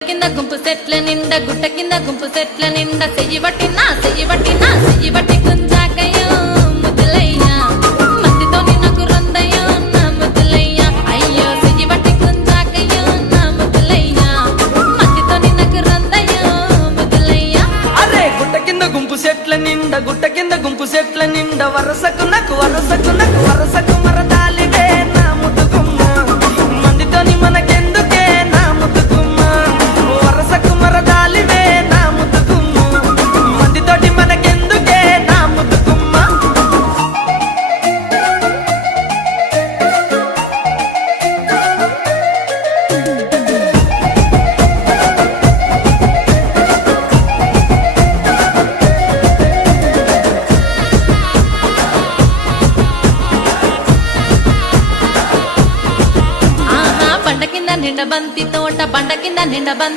కింద గుంపు సెట్ల నిండా గుట్ట కింద గుంపు సెట్ల నిండా చెయ్యి బట్టి గుంజాకయ్యో ముద్దులయ్యా మందితో నాకు రొందయ్యో నా ముద్దులయ్యా అయ్యో చెయ్యి బట్టి గుంజాకయ్యో నా ముద్దులయ్యా మందితో నాకు రొందయ్యో ముద్దులయ్యా. అరే గుట్ట కింద గుంపు సెట్ల నిండా వరసకు మరదాలివే నా ముద్దుగుమ్మ మందితోని మనకెందుకే నా ముద్దుగుమ్మ వరసకు మరదాలివే నా ముద్దుగుమ్మ మందితోటి మనకెందుకే నా ముద్దుగుమ్మ. బండ కింద నిండ బంతి తోట బండ కింద నిండ బంతి